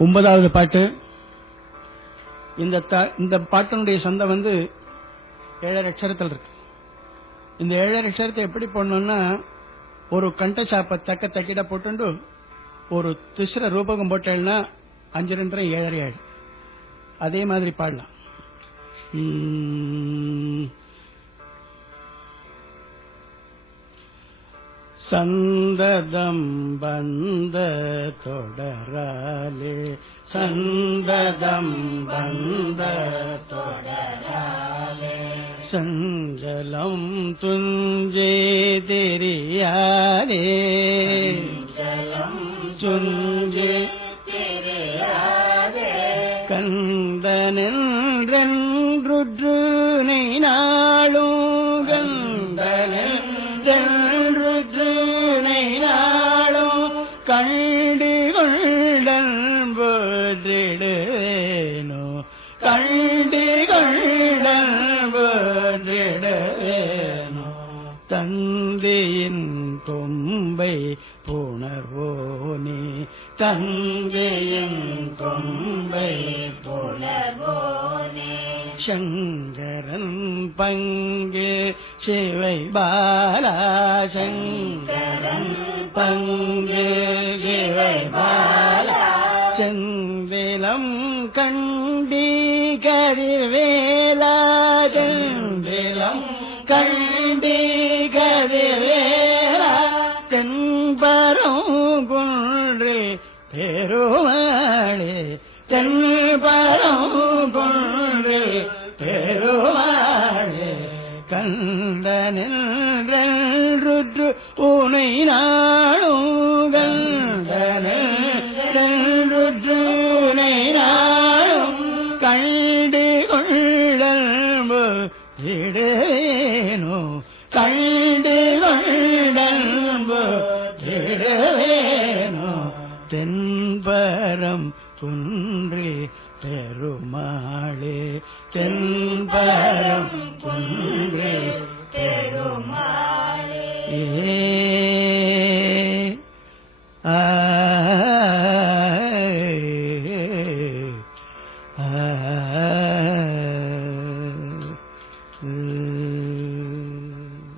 9வது பாட்டு. இந்த பாட்டினுடைய சந்தம் 7 அக்ஷரத்தில் இருக்கு. இந்த 7 அக்ஷரத்தை எப்படி போடணும்னா, ஒரு கண்டசாப்ப தக்க தக்கிட போட்டு ஒரு திஸ்ர ரூபகம் போட்டேன்னா 5 2 7 7 அதே மாதிரி பாடலாம். சந்ததம் பந்த தொடராலே சந்ததம் பந்த தொடராலே சஞ்சலம் துஞ்சே தெரியாதே சஞ்சலம் துஞ்சே தெரியாதே கந்தனென்றென்றுற்று நாளும் கந்தனென்றென்றுற்று நாளும் கண்டு கொண்டன் போற்றிடுவேனோ கண்டு கொண்டன் போற்றிடுவேனோ தந்தையின் கொம்பை புணர்வோனே தந்தையின் கொம்பை புணர்வோனே சங்கரன் பங்கு சிவை பாலா சங்கரன் பங்கு சிவை பாலா செந்திலம் கண்டி கதிர்வேலா செந்திலம் கண்டி கதிர்வேலா தென்பரம் குன்று பெருமாளே தென்பரம் குன்று பெருமாளே கந்தனென்றென்றுற்று உனை நாளும் கந்தனென்றென்றுற்று உனை நாளும் கண்டு கொள்ளல் போற்றிடுவேனோ கண்டு கொள்ளல் போற்றிடுவேனோ தென்பரம் குன்றே பெருமாளே தென்பரம் குன்றே பெருமாளே.